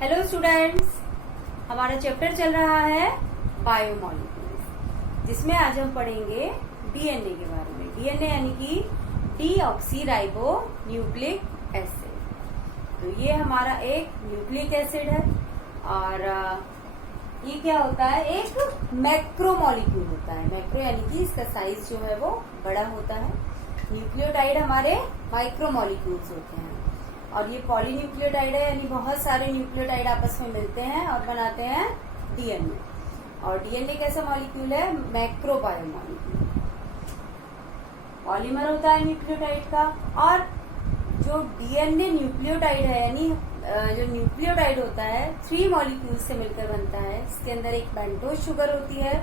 Hello students, हमारा chapter चल रहा है बायोमॉलिक्यूल्स, जिसमें आज हम पढ़ेंगे डीएनए के बारे में। डीएनए यानी कि डीऑक्सीराइबो न्यूक्लिक एसिड। तो ये हमारा एक न्यूक्लिक एसिड है और ये क्या होता है, एक मैक्रोमॉलिक्यूल होता है। मैक्रो यानी कि इसका साइज जो है वो बड़ा होता है। न्यूक्लियोटाइड हमारे माइक्रोमॉलिक्यूल्स होते हैं और ये पॉलीन्यूक्लियोटाइड है, यानी बहुत सारे न्यूक्लियोटाइड आपस में मिलते हैं और बनाते हैं डीएनए। और डीएनए कैसा मॉलिक्यूल है? मैक्रोबायोमॉलिक्यूल। पॉलीमर होता है न्यूक्लियोटाइड का। और जो डीएनए न्यूक्लियोटाइड है, यानी जो न्यूक्लियोटाइड होता है 3 मॉलिक्यूल से मिलकर बनता है। इसके अंदर एक पेंटोज शुगर होती है,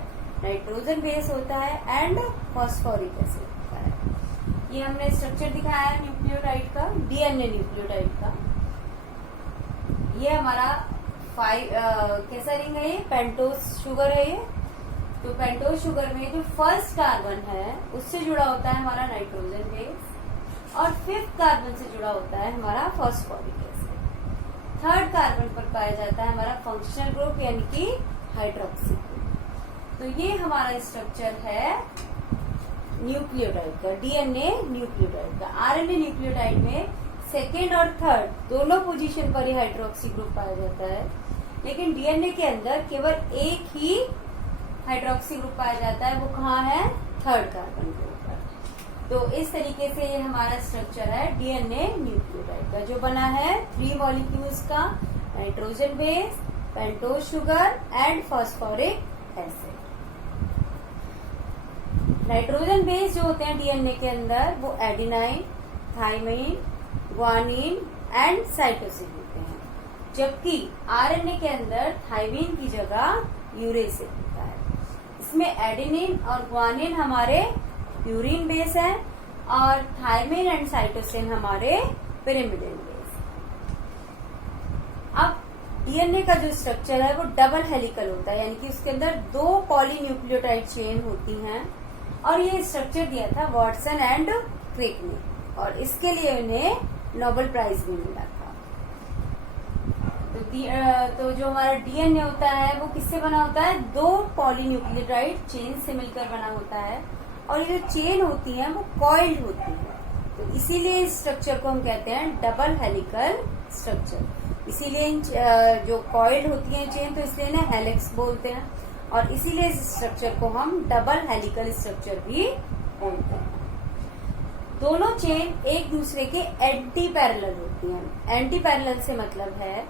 नाइट्रोजन बेस होता है एंड फॉस्फोरिक एसिड होता है। ये हमने स्ट्रक्चर दिखाया है न्यूक्लियोटाइड का, डीएनए न्यूक्लियोटाइड का। ये हमारा कैसा रिंग है? ये पेंटोज शुगर है ये। तो पेंटोज शुगर में जो फर्स्ट कार्बन है उससे जुड़ा होता है हमारा नाइट्रोजन बेस और 5th कार्बन से जुड़ा होता है हमारा फॉस्फोरिक एसिड। 3rd कार्बन पर पाया जाता है हमारा फंक्शनल ग्रुप यानी कि हाइड्रोक्सी ग्रुप। तो ये हमारा स्ट्रक्चर है न्यूक्लियोटाइड का, डीएनए न्यूक्लियोटाइड का। आरएनए न्यूक्लियोटाइड में 2nd और 3rd दोनों पोजीशन पर ही हाइड्रोक्सी ग्रुप पाया जाता है, लेकिन डीएनए के अंदर केवल एक ही हाइड्रोक्सी ग्रुप पाया जाता है। वो कहाँ है? 3rd कार्बन के ऊपर। तो इस तरीके से ये हमारा स्ट्रक्चर है डीएनए न्यूक्लियोटाइड का, जो बना है 3 मॉलिक्यूल्स का, nitrogen base, pentose sugar and phosphoric acid. Nitrogen base जो होते हैं डीएनए के अंदर वो adenine, thymine, guanine and cytosine होते हैं, जबकि आरएनए के अंदर थाइमिन की जगह यूरेसिल होता है। इसमें एडेनिन और ग्वानिन हमारे प्यूरिन बेस है और थाइमिन एंड साइटोसिन हमारे पिरिमिडिन बेस। अब डीएनए का जो स्ट्रक्चर है वो डबल हेलिकल होता है, यानी कि उसके अंदर 2 पॉलीन्यूक्लियोटाइड चेन होती हैं। और ये स्ट्रक्चर दिया था वाटसन एंड क्रिक ने, और इसके लिए उन्हें नोबेल प्राइज भी मिला था। तो जो हमारा डीएनए होता है वो किससे बना होता है? 2 पॉलीन्यूक्लियोटाइड चेन से मिलकर बना होता है, और ये जो चेन होती है वो कॉइल्ड होती है। तो इसीलिए इस स्ट्रक्चर को हम कहते हैं डबल हेलिकल स्ट्रक्चर। इसीलिए जो कॉइल्ड होती है चेन, तो इसलिए इन्हें हेलिक्स बोलते हैं, और इसीलिए इस स्ट्रक्चर को हम डबल हेलिकल स्ट्रक्चर भी बोलते हैं। दोनों चेन एक दूसरे के एंटी पैरेलल होती हैं। एंटी पैरेलल से मतलब है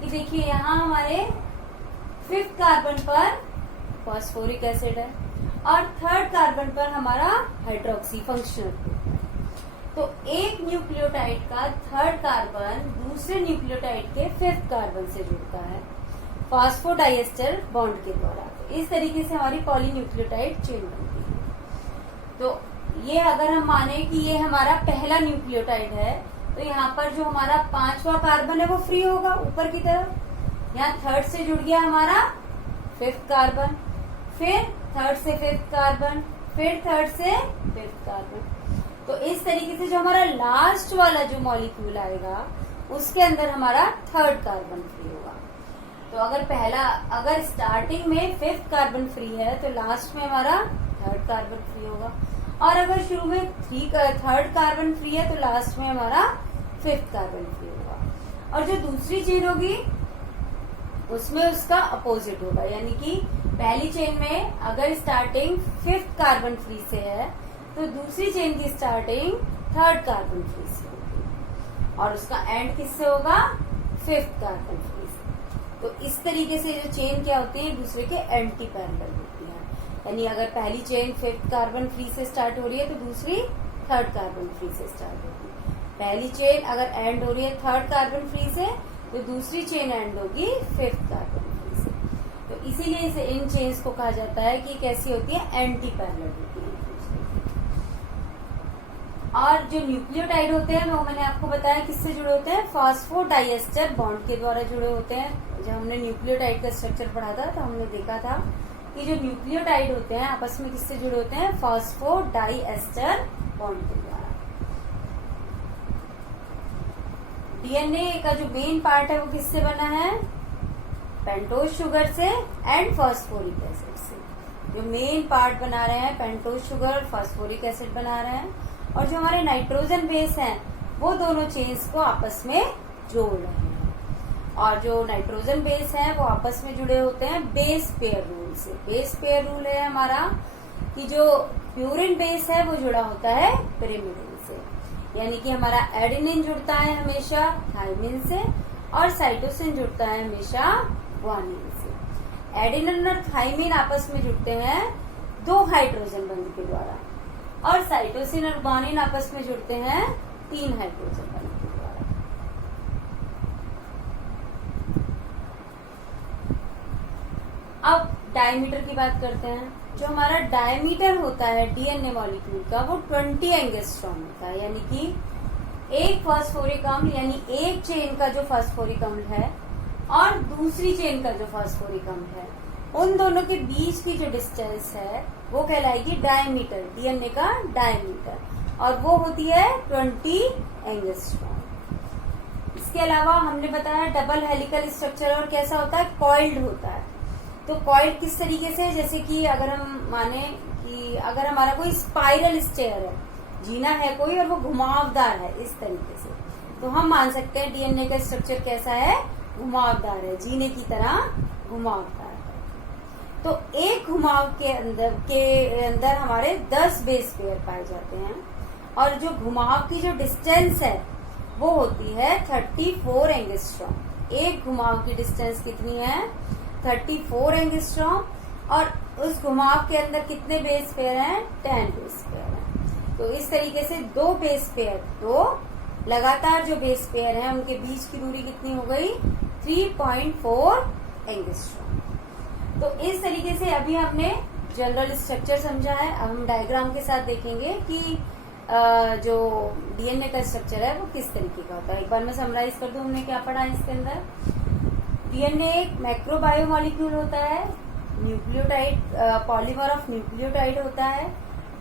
कि देखिए यहाँ हमारे 5th कार्बन पर फॉस्फोरिक एसिड है और 3rd कार्बन पर हमारा हाइड्रोक्सी फंक्शनल ग्रुप है। तो एक न्यूक्लियोटाइड का 3rd कार्बन दूसरे न्यूक्लियोटाइड के 5th कार्बन से जुड़ता है फॉस्फोडाइएस्टर बॉन्ड के द्वारा। तो इस तरीके से हमारी पॉलीन्यूक्लियोटाइड चेन बनती है। तो ये अगर हम माने कि ये हमारा पहला न्यूक्लियोटाइड है, तो यहाँ पर जो हमारा 5वां कार्बन है वो फ्री होगा ऊपर की तरफ। यहाँ 3rd से जुड़ गया हमारा 5th कार्बन, फिर 3rd से 5th कार्बन, फिर 3rd से 5th कार्बन। तो इस तरीके से जो हमारा लास्ट वाला जो मॉलिक्यूल आएगा उसके अंदर हमारा 3rd कार्बन फ्री होगा। तो अगर स्टार्टिंग में 5th कार्बन फ्री है तो लास्ट में हमारा 3rd कार्बन फ्री होगा, और अगर शुरू में 3rd कार्बन फ्री है तो लास्ट में हमारा 5th कार्बन फ्री होगा। और जो दूसरी चेन होगी उसमें उसका अपोजिट होगा, यानी कि पहली चेन में अगर स्टार्टिंग 5th कार्बन फ्री से है तो दूसरी चेन की स्टार्टिंग 3rd कार्बन फ्री से होगी, और उसका एंड किससे होगा? 5th कार्बन फ्री से। तो इस तरीके से जो चेन क्या होती है, एक दूसरे के एंटी पैरेलल होती है। यानी अगर पहली चेन 5th कार्बन फ्री से स्टार्ट हो रही है तो दूसरी 3rd कार्बन फ्री से स्टार्ट होगी। पहली चेन अगर एंड हो रही है 3rd कार्बन फ्री से तो दूसरी चेन एंड होगी 5th कार्बन फ्री से। तो इसीलिए इन चेन्स को कहा जाता है कि कैसी होती है? एंटी पैरेलल होती है। और जो न्यूक्लियोटाइड होते हैं वो मैंने आपको बताया किससे जुड़े होते हैं? फॉस्फोडाइएस्टर बॉन्ड के द्वारा जुड़े होते हैं। जब हमने न्यूक्लियोटाइड का स्ट्रक्चर पढ़ा था तो हमने देखा था कि जो न्यूक्लियोटाइड होते हैं आपस में किससे जुड़े होते हैं? फॉस्फोडाइएस्टर बॉन्ड के द्वारा। डीएनए का जो मेन पार्ट है वो किससे बना है? पेंटोज शुगर से एंड फास्फोरिक एसिड से। जो मेन पार्ट बना रहे हैं पेंटोज शुगर, फास्फोरिक एसिड बना रहे हैं, और जो हमारे नाइट्रोजन बेस हैं वो दोनों चेन्स को आपस में जोड़ रहे हैं। और जो नाइट्रोजन बेस है वो आपस में जुड़े होते हैं बेस पेयर रूल से। बेस पेयर रूल है हमारा कि जो प्यूरिन बेस है वो जुड़ा होता है पिरिमिडिन से, यानी कि हमारा एडेनिन जुड़ता है हमेशा थायमिन से और साइटोसिन जुड़ता है हमेशा ग्वानिन से। एडेनिन और थायमिन आपस में जुड़ते हैं 2 हाइड्रोजन बंध के द्वारा, और साइटोसिन और ग्वानिन आपस में जुड़ते हैं 3 हाइड्रोजन बंध के द्वारा। अब डायमीटर की बात करते हैं। जो हमारा डायमीटर होता है डीएनए मॉलिक्यूल का वो 20 एंगस्ट्रॉम होता है, यानी कि एक फास्फोरिक अम्ल, यानी एक चेन का जो फास्फोरिक अम्ल है और दूसरी चेन का जो फास्फोरिक अम्ल है, उन दोनों के बीच की जो डिस्टेंस है वो कहलाएगी डायमीटर, डीएनए का डायमीटर, और वो होती है 20 एंगस्ट्रॉम। इसके अलावा हमने बताया डबल हेलिकल स्ट्रक्चर, और कैसा होता है? कॉइल्ड होता है। तो कॉइल्ड किस तरीके से? जैसे कि अगर हम माने कि अगर हमारा कोई स्पाइरल स्टेयर है, जीना है कोई और वो घुमावदार है इस तरीके से, तो हम मान सकते हैं डीएनए का स्ट्रक्चर कैसा है? घुमावदार है, जीने की तरह घुमावदार है। तो एक घुमाव के अंदर हमारे 10 बेस पेयर पाए जाते हैं, और जो घुमाव की जो डिस्टेंस है वो होती है 34 एंगस्ट्रॉम। एक घुमाव की डिस्टेंस कितनी है? 34 एंगस्ट्रॉम, और उस घुमाव के अंदर कितने बेस पेयर हैं? 10 बेस पेयर हैं। तो इस तरीके से 2 बेस पेयर, तो लगातार जो बेस पेयर हैं उनके बीच की दूरी कितनी हो गई? 3.4 एंगस्ट्रॉम। तो इस तरीके से अभी हमने जनरल स्ट्रक्चर समझा है। अब हम डायग्राम के साथ देखेंगे कि जो डीएनए का स्ट्रक्चर है वो किस तरीके का होता है। एक बार मैं समराइज कर दूं हमने क्या पढ़ा है इसके अंदर। डीएनए एक मैक्रोबायोमॉलिक्यूल होता है, न्यूक्लियोटाइड, पॉलीमर ऑफ न्यूक्लियोटाइड होता है,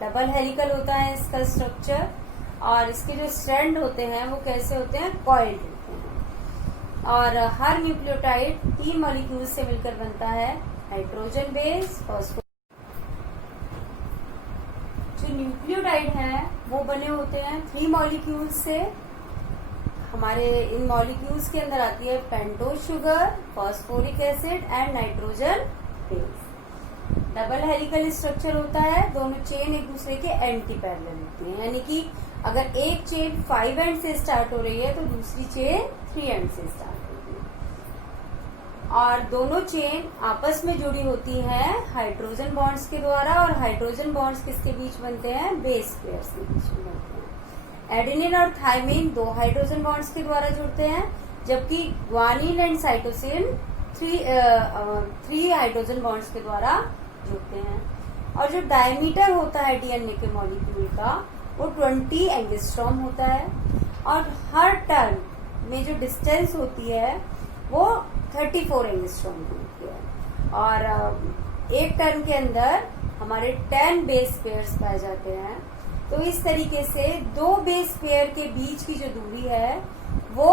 डबल हेलिकल होता है इसका स्ट्रक्चर, और इसके जो स्ट्रैंड होते हैं वो कैसे होते हैं? कॉइल्ड होते हैं। और हर न्यूक्लियोटाइड 3 मॉलिक्यूल से मिलकर बनता है, नाइट्रोजन बेस, फॉस्फोरस। जो न्यूक्लियोटाइड है वो बने होते हैं 3 मॉलिक्यूल से। हमारे इन मॉलिक्यूल्स के अंदर आती है pentose sugar, phosphoric acid and nitrogen base. Double helical structure होता है, दोनों चेन एक दूसरे के एंटी पैरेलल होती है, यानी कि अगर एक चेन 5 एंड से स्टार्ट हो रही है तो दूसरी चेन 3 एंड से स्टार्ट होती है, और दोनों चेन आपस में जुड़ी होती है हाइड्रोजन बॉन्ड्स के द्वारा, और हाइड्रोजन बॉन्ड्स किसके बीच बनते हैं? बेस पेयर्स के बीच में बनते हैं। एडेनिन और थायमिन 2 हाइड्रोजन बॉन्ड्स के द्वारा जुड़ते हैं, जबकि guanine and cytosine 3 hydrogen bonds के द्वारा जुड़ते हैं। और जो डायमीटर होता है डीएनए के मॉलिक्यूल का वो 20 एंगस्ट्रॉम होता है, और हर टर्न में जो डिस्टेंस होती है वो 34 एंगस्ट्रॉम की होती है। और एक टर्न के अंदर हमारे 10 बेस पेयर्स पाए जाते हैं। तो इस तरीके से 2 बेस पेयर के बीच की जो दूरी है वो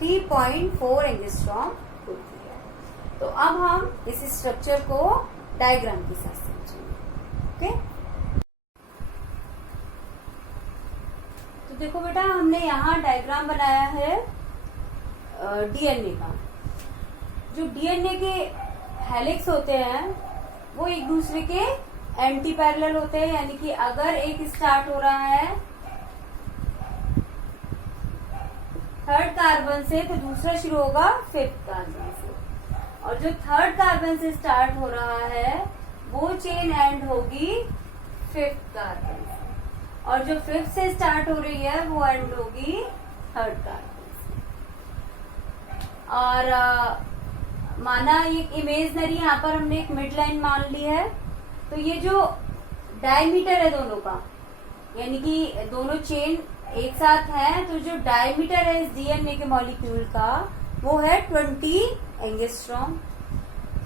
3.4 एंगस्ट्रॉम होती है। तो अब हम इस स्ट्रक्चर को डायग्राम के साथ समझेंगे। ओके, तो देखो बेटा, हमने यहाँ डायग्राम बनाया है डीएनए का। जो डीएनए के हेलिक्स होते हैं वो एक दूसरे के एंटी पैरेलल होते हैं, यानी कि अगर एक स्टार्ट हो रहा है 3rd कार्बन से तो दूसरा शुरू होगा 5th कार्बन से, और जो 3rd कार्बन से स्टार्ट हो रहा है वो चेन एंड होगी 5th कार्बन से, और जो 5th से स्टार्ट हो रही है वो एंड होगी 3rd कार्बन से। और माना एक इमेजनरी यहाँ पर हमने एक मिड लाइन मान ली है, तो ये जो डायमीटर है दोनों का, यानी कि दोनों चेन एक साथ है, तो जो डायमीटर है इस डीएनए के मॉलिक्यूल का वो है 20 एंगस्ट्रॉम।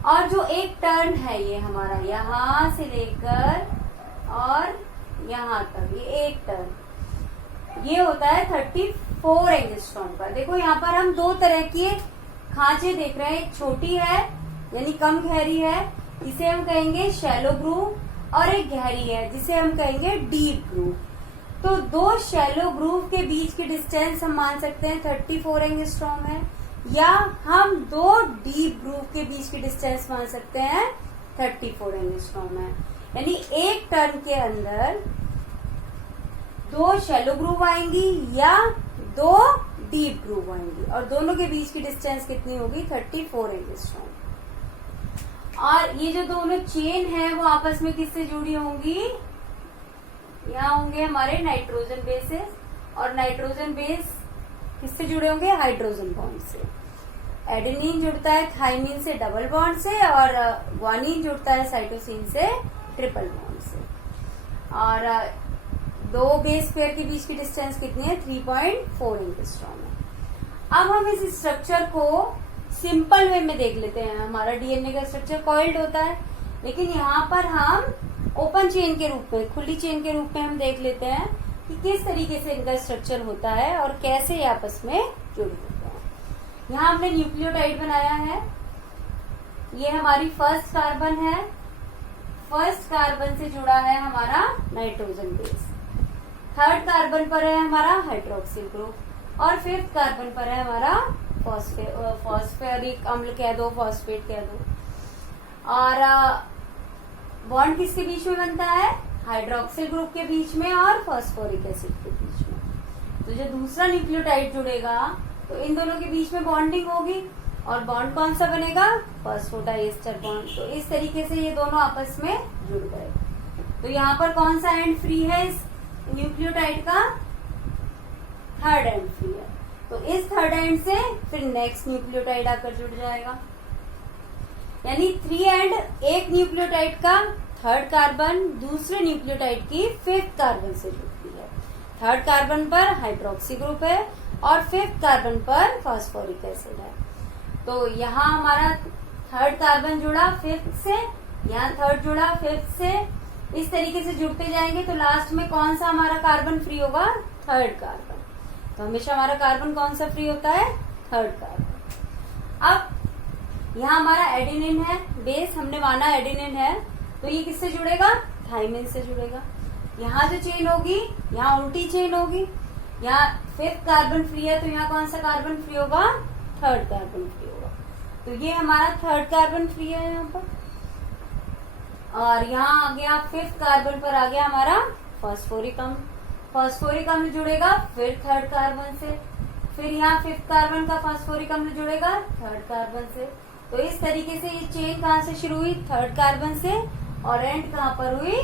और जो एक टर्न है ये हमारा यहां से लेकर और यहां तक, ये एक टर्न ये होता है 34 4 एंगस्ट्रॉम का। देखो यहाँ पर हम दो तरह की खांचे देख रहे हैं, एक छोटी है यानी कम गहरी है, इसे हम कहेंगे शैलो ग्रूव, और एक गहरी है जिसे हम कहेंगे डीप ग्रूव। तो दो शैलो ग्रूव के बीच की डिस्टेंस हम मान सकते हैं 34 एंगस्ट्रॉम है, या हम दो डीप ग्रूव के बीच की डिस्टेंस मान सकते हैं 34 एंगस्ट्रॉम है। यानी एक टर्न के अंदर दो शैलो ग्रूव आएंगी या दो डीप ग्रूव आएंगी, और दोनों के बीच की डिस्टेंस कितनी होगी 34 एंगस्ट्रॉम। और ये जो दोनों चेन है वो आपस में किससे जुड़ी होंगी, यहाँ होंगे हमारे नाइट्रोजन बेसेस, और नाइट्रोजन बेस किससे जुड़े होंगे, हाइड्रोजन बॉन्ड से। एडेनिन जुड़ता है थाइमिन से डबल बॉन्ड से, और ग्वानिन जुड़ता है साइटोसिन से ट्रिपल बॉन्ड से। और दो बेस पेयर के बीच की डिस्टेंस कितनी है 3.4 एंगस्ट्रॉम है। अब हम इस स्ट्रक्चर को सिंपल वे में देख लेते हैं। हमारा डीएनए का स्ट्रक्चर कॉइल्ड होता है, लेकिन यहाँ पर हम ओपन चेन के रूप में, खुली चेन के रूप में हम देख लेते हैं कि किस तरीके से इनका स्ट्रक्चर होता है और कैसे ये आपस में जुड़े होते हैं। यहाँ हमने न्यूक्लियोटाइड बनाया है, ये हमारी फर्स्ट कार्बन है, फर्स्ट कार्बन से जुड़ा है हमारा नाइट्रोजन बेस, थर्ड कार्बन पर है हमारा हाइड्रोक्सिल ग्रुप, और फिफ्थ कार्बन पर है हमारा फॉस्फेरिक अम्ल कह दो, फॉस्फेट कह दो। और बॉन्ड किसके बीच में बनता है, हाइड्रोक्सिल ग्रुप के बीच में और फॉस्फोरिक एसिड के बीच में। तो जो दूसरा न्यूक्लियोटाइड जुड़ेगा तो इन दोनों के बीच में बॉन्डिंग होगी, और बॉन्ड कौन सा बनेगा, फॉस्फोडाइएस्टर बॉन्ड। तो इस तरीके से ये दोनों आपस में जुड़ गए। तो यहाँ पर कौन सा एंड फ्री है इस न्यूक्लियोटाइड का, थर्ड एंड फ्री है। तो इस थर्ड एंड से फिर नेक्स्ट न्यूक्लियोटाइड आकर जुड़ जाएगा, यानी 3 एंड एक न्यूक्लियोटाइड का थर्ड कार्बन दूसरे न्यूक्लियोटाइड की फिफ्थ कार्बन से जुड़ती है। थर्ड कार्बन पर हाइड्रोक्सी ग्रुप है और फिफ्थ कार्बन पर फॉस्फोरिक एसिड है। तो यहाँ हमारा थर्ड कार्बन जुड़ा फिफ्थ से, यहाँ थर्ड जुड़ा फिफ्थ से, इस तरीके से जुड़ते जाएंगे। तो लास्ट में कौन सा हमारा कार्बन फ्री होगा, थर्ड कार्बन। तो हमेशा हमारा कार्बन कौन सा फ्री होता है, थर्ड कार्बन। अब यहाँ हमारा एडेनिन है, बेस हमने माना एडेनिन है, तो ये किससे जुड़ेगा, थाइमिन से जुड़ेगा। यहाँ जो चेन होगी यहाँ उल्टी चेन होगी, यहाँ फिफ्थ कार्बन फ्री है तो यहाँ कौन सा कार्बन फ्री होगा, थर्ड कार्बन फ्री होगा। तो ये हमारा थर्ड कार्बन फ्री है यहाँ पर, और यहाँ आ गया फिफ्थ कार्बन पर आ गया हमारा फॉस्फोरिक अम्ल। फॉस्फोरिक अम्ल जुड़ेगा फिर थर्ड कार्बन से, फिर यहाँ फिफ्थ कार्बन का फॉस्फोरिक अम्ल जुड़ेगा थर्ड कार्बन से। तो इस तरीके से ये चेन कहाँ से शुरू हुई, थर्ड कार्बन से, और एंड कहाँ पर हुई,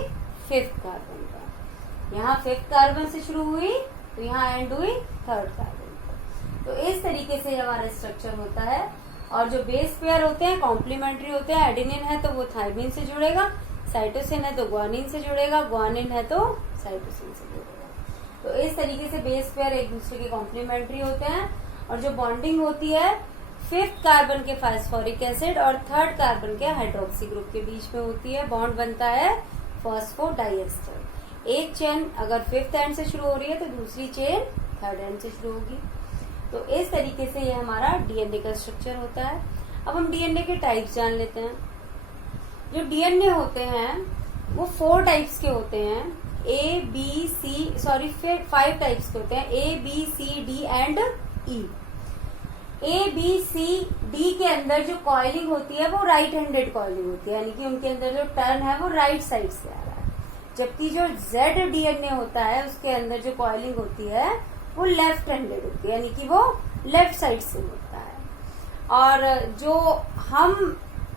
फिफ्थ कार्बन का। यहाँ फिफ्थ कार्बन से शुरू हुई तो यहाँ एंड हुई थर्ड कार्बन पर। तो इस तरीके से हमारा स्ट्रक्चर होता है। और जो बेस पेयर होते हैं कॉम्प्लीमेंट्री होते हैं, एडेनिन है तो वो थाइमिन से जुड़ेगा, साइटोसिन है तो ग्वानिन से जुड़ेगा, ग्वानिन है तो साइटोसिन से जुड़ेगा। तो इस तरीके से बेस पेयर एक दूसरे के कॉम्प्लीमेंट्री होते हैं। और जो बॉन्डिंग होती है फिफ्थ कार्बन के फॉस्फोरिक एसिड और थर्ड कार्बन के हाइड्रोक्सी ग्रुप के बीच में होती है, बॉन्ड बनता है फॉस्फोडाइएस्टर। एक चेन अगर फिफ्थ एंड से शुरू हो रही है तो दूसरी चेन थर्ड एंड से शुरू होगी। तो इस तरीके से ये हमारा डीएनए का स्ट्रक्चर होता है। अब हम डीएनए के टाइप्स जान लेते हैं। जो डीएनए होते हैं वो 4 टाइप्स के होते हैं, फाइव टाइप्स के होते हैं, ABCD एंड E। ABCD के अंदर जो कॉइलिंग होती है वो राइट हैंडेड कॉइलिंग होती है, यानी कि उनके अंदर जो टर्न है वो राइट साइड से आ रहा है। जबकि जो Z डीएनए होता है उसके अंदर जो कॉइलिंग होती है वो लेफ्ट हैंडेड होती है, यानी कि वो लेफ्ट साइड से होता है। और जो हम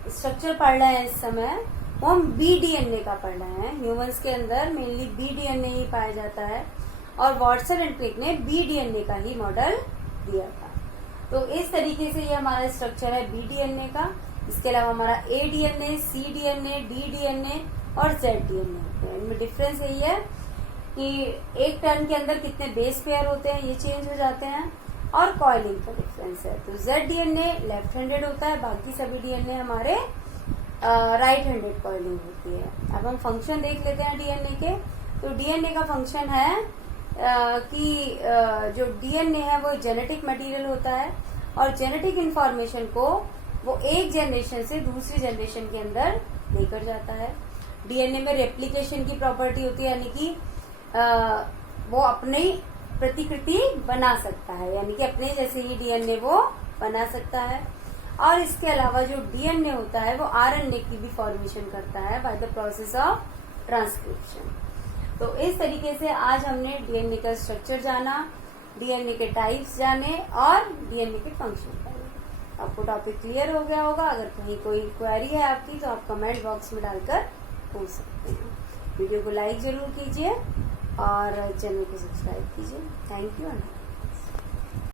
स्ट्रक्चर पढ़ रहे हैं इस समय वो हम बी डीएनए का पढ़ रहे हैं। ह्यूमंस के अंदर मेनली बी डीएनए ही पाया जाता है, और वॉटसन एंड क्रिक ने बी डीएनए का ही मॉडल दिया था। तो इस तरीके से ये हमारा स्ट्रक्चर है बी डीएनए का। इसके अलावा हमारा ए डीएनए, सी डीएनए, डी डीएनए और जेड डीएनए होते हैं। इनमें डिफरेंस यही है कि एक टर्न के अंदर कितने बेस पेयर होते हैं ये चेंज हो जाते हैं, और कॉइलिंग का डिफरेंस है। तो जेड डीएनए लेफ्ट हैंडेड होता है, बाकी सभी डीएनए हमारे राइट हैंडेड कॉइलिंग होती है। अब हम फंक्शन देख लेते हैं डीएनए के। तो डीएनए का फंक्शन है कि जो डीएनए है वो जेनेटिक मटेरियल होता है और जेनेटिक इंफॉर्मेशन को वो एक जनरेशन से दूसरी जनरेशन के अंदर लेकर जाता है। डीएनए में रेप्लिकेशन की प्रॉपर्टी होती है, यानी कि वो अपनी प्रतिकृति बना सकता है, यानी कि अपने जैसे ही डीएनए वो बना सकता है। और इसके अलावा जो डीएनए होता है वो आरएनए की भी फॉर्मेशन करता है by the process of transcription. तो इस तरीके से आज हमने डीएनए का स्ट्रक्चर जाना, डीएनए के टाइप्स जाने और डीएनए के फंक्शन जाने। आपको टॉपिक क्लियर हो गया होगा। अगर कहीं कोई क्वेरी है आपकी तो आप कमेंट बॉक्स में डालकर पूछ सकते हैं। वीडियो को लाइक जरूर कीजिए और चैनल को सब्सक्राइब कीजिए। Thank you.